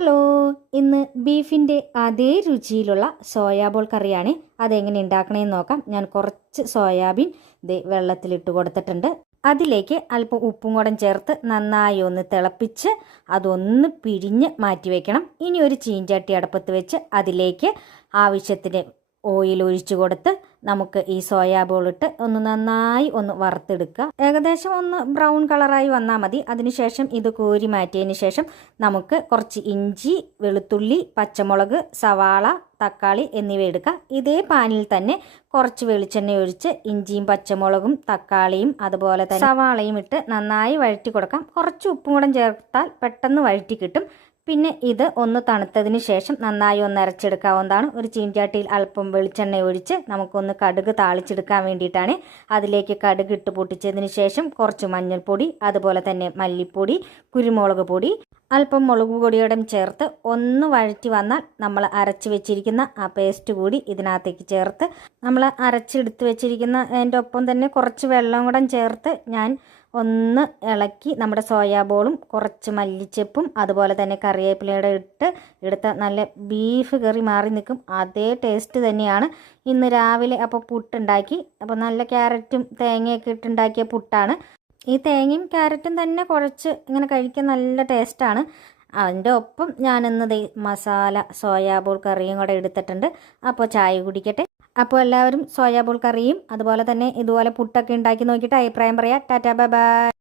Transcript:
Hello ഇന്ന് ബീഫിന്റെ അതേ രുചിയിലുള്ള സോയാബോൾ കറിയാണ്. അതെങ്ങനെ ഉണ്ടാക്കണമെന്ന് നോക്കാം. ഞാൻ കുറച്ച് സോയാബീൻ ദേ വെള്ളത്തിലിട്ട് കൊടുത്തിട്ടുണ്ട്. അതിലേക്ക് അല്പം ഉപ്പും കൂടം ചേർത്ത് നന്നായി ഒന്ന് തിളപ്പിച്ച് അതൊന്ന് പിഴിഞ്ഞ് മാറ്റി വയ്ക്കണം ഇനി ഒരു ചീഞ്ചട്ടി അടുപ്പത്ത് വെച്ച് അതിലേക്ക് ആവശ്യത്തിന് ഓയിൽ ഒഴിച്ചു കൊടുത്ത് നമുക്ക് ഈ സോയാബോൾ ഇട്ട് ഒന്ന് നന്നായി ഒന്ന് വറുത്തെടുക്കുക. ഏകദേശം ഒന്ന് ബ്രൗൺ കളറായി വന്നാൽ മതി. അതിനുശേഷം ഇത് കോരി മാറ്റിയതിന് ശേഷം നമുക്ക് കുറച്ച് ഇഞ്ചി വെളുത്തുള്ളി പച്ചമുളക് സവാള തക്കാളി എന്നിവ എടുക്കുക. ഇതേ പാനിൽ തന്നെ കുറച്ച് വെളിച്ചെണ്ണ ഒഴിച്ച് ഇഞ്ചിയും പച്ചമുളകും തക്കാളിയും അതുപോലെ തന്നെ സവാളയും ഇട്ട് നന്നായി വഴറ്റി കൊടുക്കാം. കുറച്ച് ഉപ്പും കൂടെ ചേർത്താൽ പെട്ടെന്ന് വഴറ്റി കിട്ടും. പിന്നെ ഇത് ഒന്ന് തണുത്തതിന് ശേഷം നന്നായി ഒന്ന് അരച്ചെടുക്കാവുന്നതാണ്. ഒരു ചീൻചാട്ടിയിൽ അല്പം വെളിച്ചെണ്ണ ഒഴിച്ച് നമുക്കൊന്ന് കടുക് താളിച്ചെടുക്കാൻ വേണ്ടിയിട്ടാണ്. അതിലേക്ക് കടുക് ഇട്ട് പൊട്ടിച്ചതിന് ശേഷം കുറച്ച് മഞ്ഞൾപ്പൊടി അതുപോലെ തന്നെ മല്ലിപ്പൊടി കുരുമുളക് പൊടി അല്പം മുളക് പൊടിയോടും ചേർത്ത് ഒന്ന് വഴറ്റി വന്നാൽ നമ്മൾ അരച്ച് വെച്ചിരിക്കുന്ന ആ പേസ്റ്റ് കൂടി ഇതിനകത്തേക്ക് ചേർത്ത് നമ്മൾ അരച്ചെടുത്ത് വെച്ചിരിക്കുന്ന അതിന്റെ ഒപ്പം തന്നെ കുറച്ച് വെള്ളം കൂടെ ചേർത്ത് ഞാൻ ഒന്ന് ഇളക്കി നമ്മുടെ സോയാബോളും കുറച്ച് മല്ലിച്ചെപ്പും അതുപോലെ തന്നെ കറിവേപ്പിലയുടെ ഇട്ട് എടുത്ത നല്ല ബീഫ് കറി മാറി നിൽക്കും. അതേ ടേസ്റ്റ് തന്നെയാണ്. ഇന്ന് രാവിലെ അപ്പോൾ പുട്ടുണ്ടാക്കി. അപ്പോൾ നല്ല ക്യാരറ്റും തേങ്ങയൊക്കെ ഇട്ടുണ്ടാക്കിയ പുട്ടാണ്. ഈ തേങ്ങയും ക്യാരറ്റും തന്നെ കുഴച്ച് ഇങ്ങനെ കഴിക്കാൻ നല്ല ടേസ്റ്റാണ്. അതിന്റെ ഒപ്പം ഞാനിന്ന് മസാല സോയാബോൾ കറിയും കൂടെ എടുത്തിട്ടുണ്ട്. അപ്പോൾ ചായ കുടിക്കട്ടെ. അപ്പോൾ എല്ലാവരും സോയാബോൾ കറിയും അതുപോലെ തന്നെ ഇതുപോലെ പുട്ടൊക്കെ ഉണ്ടാക്കി നോക്കിയിട്ട് അഭിപ്രായം പറയാം. Tata bye bye.